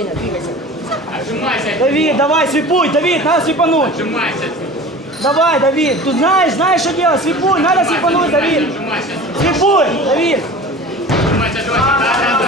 Женя, двигайся. Отжимайся. Давид, давай, свипуй, Давид, надо свипануть. Отжимайся. Давай, Давид, ты знаешь, знаешь, что делать, свипуй, надо свипануть, Давид. Отжимайся. Свипуй, Давид. Отжимайся, отжимайся.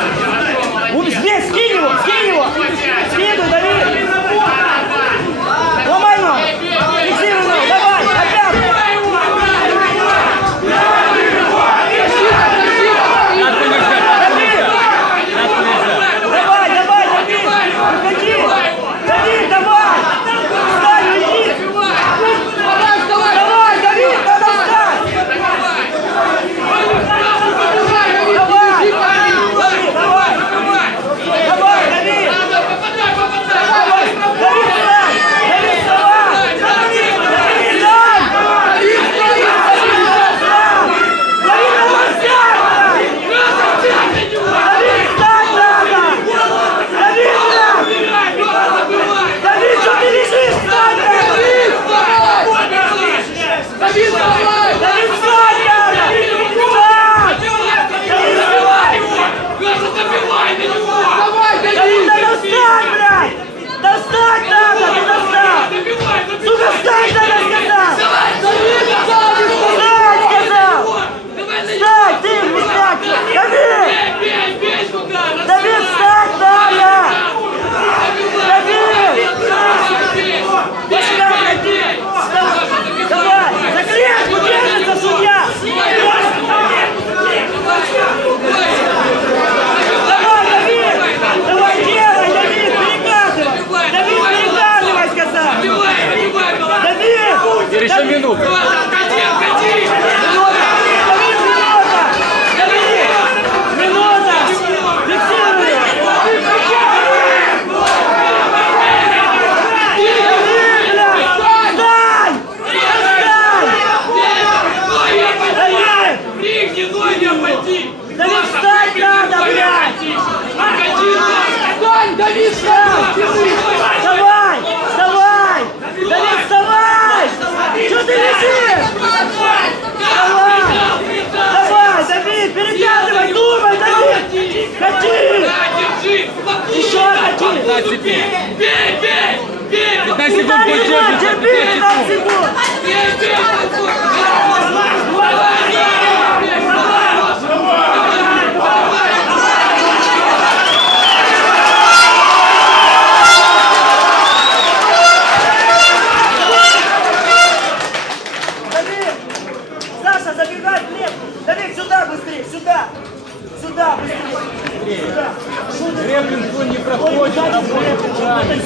Вставай! Вставай! Да не вставай! Что ты лежишь? Вставай! Давай, Давид, перетягивай, думай, Давид! Кати! Еще кати! Бей, бей, бей! 15 секунд, 15 секунд! 15 секунд! Греблинг не проходит, работает руками.